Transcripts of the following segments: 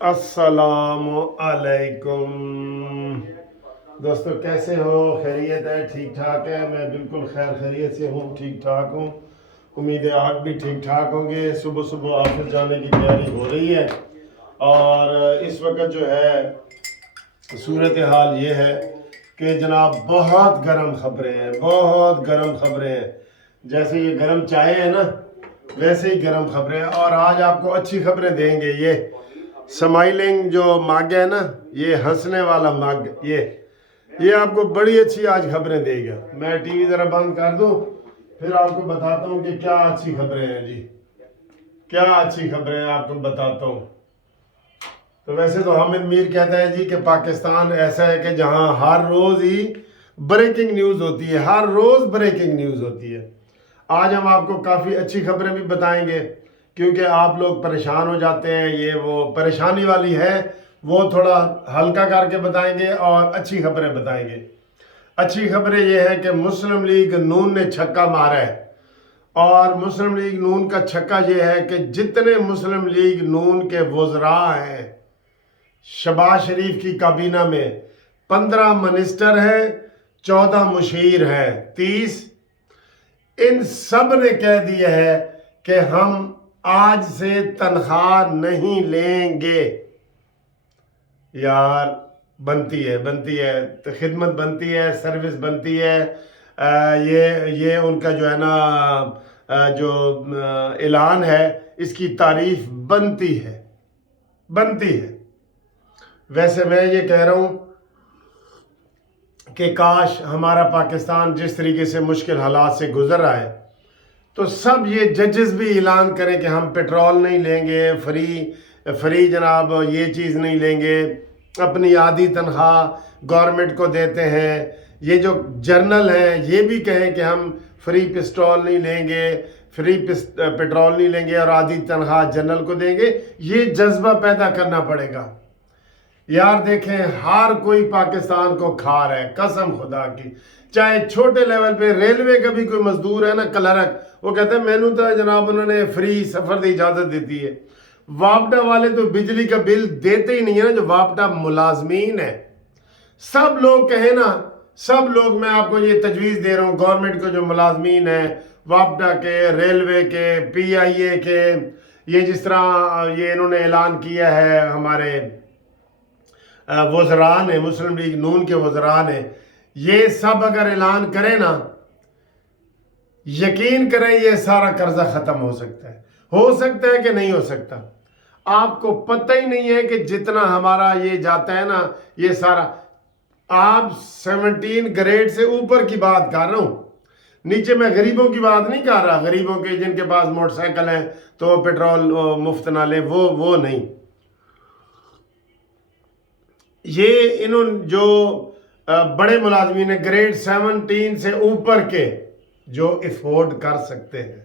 السلام علیکم دوستو، کیسے ہو؟ خیریت ہے؟ ٹھیک ٹھاک ہے؟ میں بالکل خیر خیریت سے ہوں، ٹھیک ٹھاک ہوں۔ امید ہے آپ بھی ٹھیک ٹھاک ہوں گے۔ صبح صبح آفس جانے کی تیاری ہو رہی ہے اور اس وقت جو ہے صورتحال یہ ہے کہ جناب بہت گرم خبریں ہیں، بہت گرم خبریں ہیں۔ جیسے یہ گرم چائے ہے نا، ویسے ہی گرم خبریں ہیں۔ اور آج آپ کو اچھی خبریں دیں گے۔ یہ سمائلنگ جو مگ ہے نا، یہ ہنسنے والا مگ، یہ آپ کو بڑی اچھی آج خبریں دے گا۔ میں ٹی وی ذرا بند کر دوں، پھر آپ کو بتاتا ہوں کہ کیا اچھی خبریں ہیں جی، کیا اچھی خبریں ہیں آپ کو بتاتا ہوں۔ تو ویسے تو حامد میر کہتا ہے جی کہ پاکستان ایسا ہے کہ جہاں ہر روز ہی بریکنگ نیوز ہوتی ہے، ہر روز بریکنگ نیوز ہوتی ہے۔ آج ہم آپ کو کافی اچھی خبریں بھی بتائیں گے، کیونکہ آپ لوگ پریشان ہو جاتے ہیں۔ یہ وہ پریشانی والی ہے، وہ تھوڑا ہلکا کر کے بتائیں گے اور اچھی خبریں بتائیں گے۔ اچھی خبریں یہ ہے کہ مسلم لیگ نون نے چھکا مارا ہے، اور مسلم لیگ نون کا چھکا یہ ہے کہ جتنے مسلم لیگ نون کے وزراء ہیں شہباز شریف کی کابینہ میں، 15 منسٹر ہیں، 14 مشیر ہیں، 30، ان سب نے کہہ دیا ہے کہ ہم آج سے تنخواہ نہیں لیں گے۔ یار بنتی ہے خدمت، بنتی ہے سروس، بنتی ہے۔ یہ ان کا جو ہے نا جو اعلان ہے، اس کی تعریف بنتی ہے۔ ویسے میں یہ کہہ رہا ہوں کہ کاش ہمارا پاکستان جس طریقے سے مشکل حالات سے گزر رہا ہے، تو سب یہ ججز بھی اعلان کریں کہ ہم پیٹرول نہیں لیں گے، فری جناب یہ چیز نہیں لیں گے، اپنی آدھی تنخواہ گورنمنٹ کو دیتے ہیں۔ یہ جو جرنل ہیں یہ بھی کہیں کہ ہم فری پسٹول نہیں لیں گے، فری پیٹرول نہیں لیں گے اور آدھی تنخواہ جنرل کو دیں گے۔ یہ جذبہ پیدا کرنا پڑے گا۔ یار دیکھیں، ہر کوئی پاکستان کو کھا رہا ہے، قسم خدا کی۔ چاہے چھوٹے لیول پہ ریلوے کا بھی کوئی مزدور ہے نا، کلرک، وہ کہتے ہیں مینو تو جناب انہوں نے فری سفر کی اجازت دیتی ہے۔ وابڈا والے تو بجلی کا بل دیتے ہی نہیں ہے نا، جو وابڈا ملازمین ہے۔ سب لوگ کہیں نا، سب لوگ، میں آپ کو یہ تجویز دے رہا ہوں گورنمنٹ کو، جو ملازمین ہیں وابڈا کے، ریلوے کے، پی آئی اے کے، یہ جس طرح یہ انہوں نے اعلان کیا ہے ہمارے وزراء نے، مسلم لیگ نون کے وزراء نے، یہ سب اگر اعلان کریں نا، یقین کریں یہ سارا قرضہ ختم ہو سکتا ہے کہ نہیں ہو سکتا۔ آپ کو پتہ ہی نہیں ہے کہ جتنا ہمارا یہ جاتا ہے نا، یہ سارا، آپ 17 گریڈ سے اوپر کی بات کر رہا ہوں، نیچے میں غریبوں کی بات نہیں کر رہا۔ غریبوں کے جن کے پاس موٹر سائیکل ہیں تو پیٹرول مفت نہ لیں، وہ نہیں۔ یہ انہوں جو بڑے ملازمین ہیں گریڈ 17 سے اوپر کے، جو افورڈ کر سکتے ہیں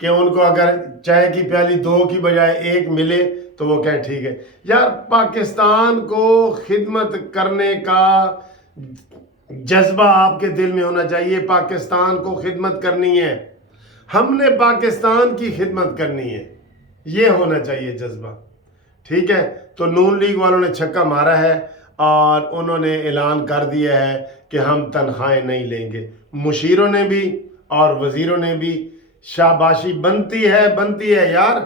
کہ ان کو اگر چائے کی پیالی 2 کی بجائے 1 ملے تو وہ کہیں ٹھیک ہے۔ یار پاکستان کو خدمت کرنے کا جذبہ آپ کے دل میں ہونا چاہیے۔ پاکستان کو خدمت کرنی ہے، ہم نے پاکستان کی خدمت کرنی ہے، یہ ہونا چاہیے جذبہ، ٹھیک ہے؟ تو نون لیگ والوں نے چھکا مارا ہے اور انہوں نے اعلان کر دیا ہے کہ ہم تنخواہیں نہیں لیں گے۔ مشیروں نے بھی اور وزیروں نے بھی۔ شاباشی بنتی ہے یار۔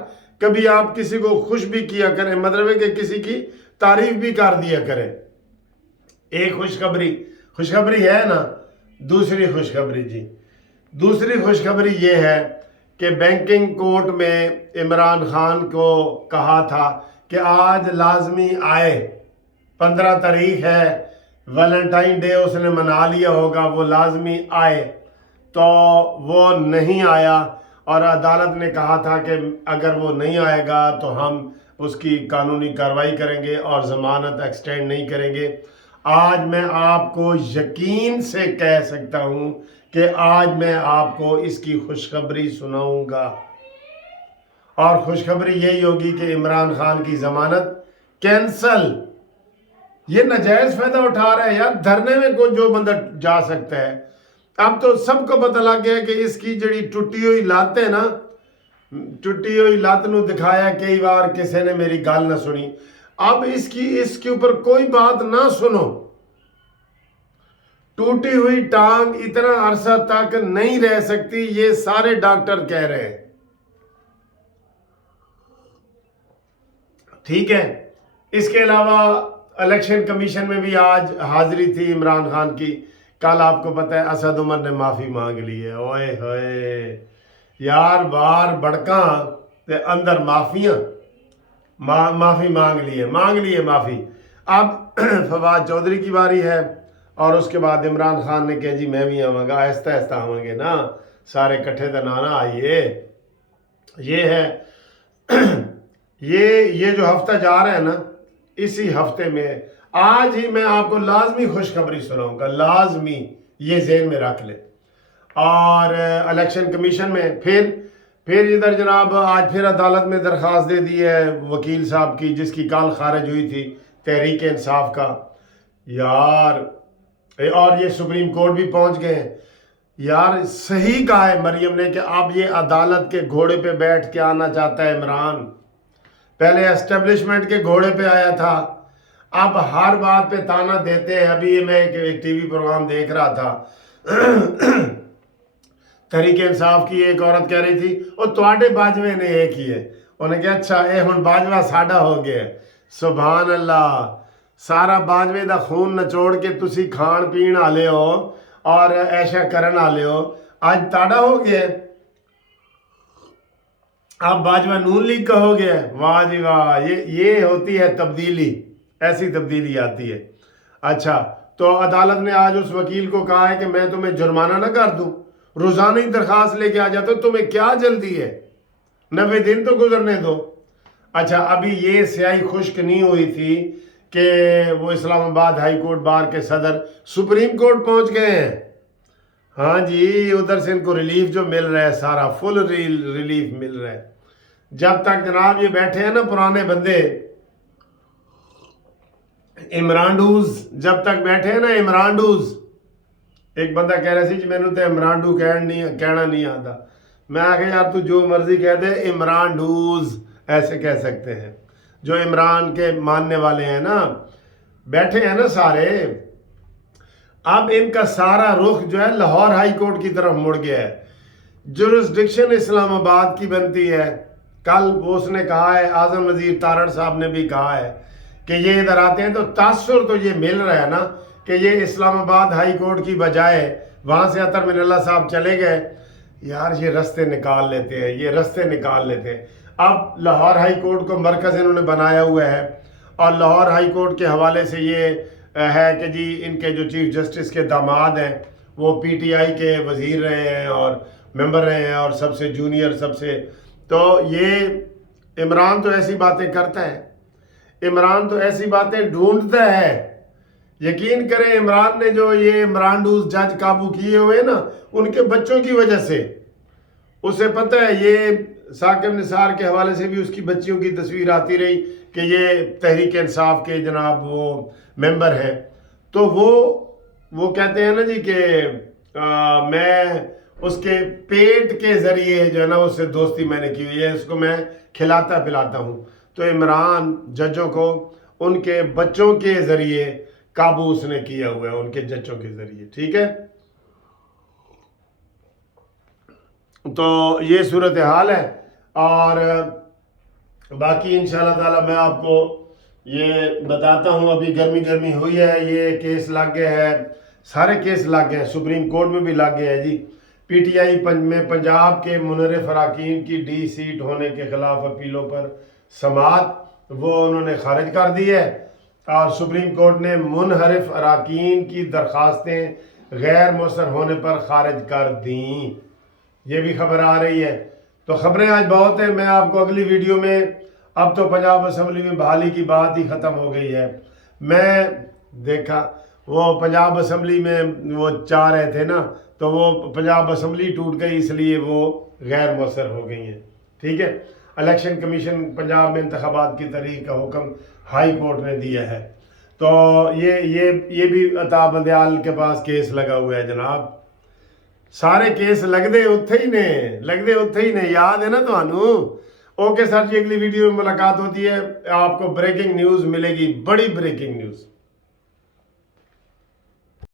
کبھی آپ کسی کو خوش بھی کیا کریں، مطلب ہے کہ کسی کی تعریف بھی کر دیا کریں۔ ایک خوشخبری ہے نا، دوسری خوشخبری جی، دوسری خوشخبری یہ ہے کہ بینکنگ کورٹ میں عمران خان کو کہا تھا کہ آج لازمی آئے، 15 تاریخ ہے، ویلنٹائن ڈے اس نے منا لیا ہوگا، وہ لازمی آئے، تو وہ نہیں آیا، اور عدالت نے کہا تھا کہ اگر وہ نہیں آئے گا تو ہم اس کی قانونی کارروائی کریں گے اور ضمانت ایکسٹینڈ نہیں کریں گے۔ آج میں آپ کو یقین سے کہہ سکتا ہوں کہ آج میں آپ کو اس کی خوشخبری سناؤں گا، اور خوشخبری یہی ہوگی کہ عمران خان کی ضمانت کینسل۔ یہ ناجائز فائدہ اٹھا رہا ہے یار، دھرنے میں کوئی جو بندہ جا سکتا ہے۔ اب تو سب کو پتہ لگ گیا کہ اس کی جڑی ٹوٹی ہوئی لات ہے نا، ٹوٹی ہوئی لات نو دکھایا کئی بار، کسی نے میری گل نہ سنی۔ अब इसके ऊपर कोई बात ना सुनो। टूटी हुई टांग इतना अरसा तक नहीं रह सकती, ये सारे डॉक्टर कह रहे हैं। ठीक है। इसके अलावा इलेक्शन कमीशन में भी आज हाजिरी थी इमरान खान की। कल आपको पता है असद उमर ने माफ़ी मांग ली है। ओए होए यार, बाहर बड़का ते अंदर माफियां, माफ़ी मांग ली है माफ़ी। अब फवाद चौधरी की बारी है और उसके बाद इमरान खान ने कहा जी मैं भी आवांगा, आहिस्ता आहिस्ता आवांगे ना, सारे इकट्ठे तो ना आइए। ये है ये जो हफ्ता जा रहा है ना, इसी हफ्ते में आज ही मैं आपको लाजमी खुशखबरी सुनाऊंगा, लाजमी, ये ज़हन में रख ले। और इलेक्शन कमीशन में फिर इधर जनाब आज फिर अदालत में दरख्वास्त दे दी है वकील साहब की, जिसकी कल खारिज हुई थी तहरीक इंसाफ का। यार, और ये सुप्रीम कोर्ट भी पहुंच गए हैं। यार सही कहा है मरियम ने कि अब ये अदालत के घोड़े पे बैठ के आना चाहता है इमरान। पहले एस्टेब्लिशमेंट के घोड़े पे आया था, अब हर बात पे ताना देते हैं। अभी मैं एक टीवी प्रोग्राम देख रहा था, तहरीक इंसाफ की एक औरत कह रही थी और तुहाडे बाजवे ने ये की है। उन्हें कहा अच्छा ये हुण बाजवा साडा हो गया। सुभान अल्लाह, सारा बाजवे दा खून नचोड़ के तुसी खान पीन आले हो और ऐशा करन आले हो, आज ताड़ा हो गया। आप बाजवा नून लीग का हो गया। वाह जी वाह, ये होती है तब्दीली, ऐसी तब्दीली आती है। अच्छा, तो अदालत ने आज उस वकील को कहा है कि मैं तुम्हें जुर्माना ना कर दूं, रोजाना ही दरखास्त लेके आ जाते हो, तुम्हें क्या जल्दी है, 90 दिन तो गुजरने दो। अच्छा, अभी ये स्याही खुश्क नहीं हुई थी कि वो इस्लामाबाद हाई कोर्ट बार के सदर सुप्रीम कोर्ट पहुंच गए हैं। हाँ जी, उधर से इनको रिलीफ जो मिल रहा है सारा फुल रिलीफ मिल रहा है। जब तक जनाब ये बैठे हैं ना पुराने बंदे इमरानडूज, जब तक बैठे हैं ना इमरानडूज, एक बंदा कह रहा सी मैनू तो इमरानडू कहना नहीं आता। मैं आके यार तू जो मर्जी कह दे, इमरानडूज ऐसे कह सकते हैं। जो इमरान के मानने वाले हैं ना, बैठे हैं ना सारे, अब इनका सारा रुख जो है लाहौर हाई कोर्ट की तरफ मुड़ गया है। जुरिस्डिक्शन इस्लामाबाद की बनती है। कल उसने कहा है, आजम वजीर तारड़ साहब ने भी कहा है कि ये इधर आते हैं तो तासुर तो ये मिल रहा है ना कि ये इस्लामाबाद हाई कोर्ट की बजाय वहाँ से अतर मिनल्ला साहब चले गए। यार ये रास्ते निकाल लेते हैं, ये रास्ते निकाल लेते हैं। अब लाहौर हाई कोर्ट को मरकज़ इन्होंने बनाया हुआ है और लाहौर हाई कोर्ट के हवाले से ये है कि जी इनके जो चीफ जस्टिस के दामाद हैं वो पीटीआई के वज़ीर रहे हैं और मेंबर रहे हैं और सबसे जूनियर सबसे। तो ये इमरान तो ऐसी बातें करता है, इमरान तो ऐसी बातें ढूंढता है। यकीन करें, इमरान ने जो ये इमरानडूज जज काबू किए हुए ना, उनके बच्चों की वजह से। उसे पता है, ये साकिब निसार के हवाले से भी उसकी बच्चियों की तस्वीर आती रही कि ये तहरीक इंसाफ के जनाब वो मेंबर हैं। तो वो कहते हैं ना जी कि मैं उसके पेट के ज़रिए जो है ना उससे दोस्ती मैंने की हुई है, उसको मैं खिलाता पिलाता हूँ। तो इमरान जजों को उनके बच्चों के ज़रिए काबू उसने किया हुआ है, उनके जजों के ज़रिए। ठीक है, तो ये सूरत हाल है। और बाकी इंशाल्लाह ताला मैं आपको ये बताता हूँ। अभी गर्मी हुई है, ये केस लग गए हैं, सारे केस लग गए हैं, सुप्रीम कोर्ट में भी लग गए हैं जी। पीटीआई में पंजाब के मुनर्रिफ अराकीन की डी सीट होने के खिलाफ अपीलों पर समाअत वो उन्होंने खारिज कर दी है और सुप्रीम कोर्ट ने मुनहरिफ अराकीन की दरख्वास्तें गैर मौसर होने पर खारिज कर दी। ये भी खबर आ रही है। तो खबरें आज बहुत हैं। मैं आपको अगली वीडियो में, अब तो पंजाब असम्बली में बहाली की बात ही ख़त्म हो गई है। मैं देखा वो पंजाब असम्बली में वो चाह रहे थे ना, तो वो पंजाब असम्बली टूट गई, इसलिए वो गैर मौसर हो गई हैं। ठीक है, इलेक्शन कमीशन पंजाब में इंतखाबात की तारीख का हुक्म हाई कोर्ट ने दिया है। तो ये भी अता बंदयाल के पास केस लगा हुआ है जनाब। सारे केस लगदे उत्थे ही ने याद है ना तुहानू। اوکے سر جی، اگلی ویڈیو میں ملاقات ہوتی ہے، آپ کو بریکنگ نیوز ملے گی، بڑی بریکنگ نیوز.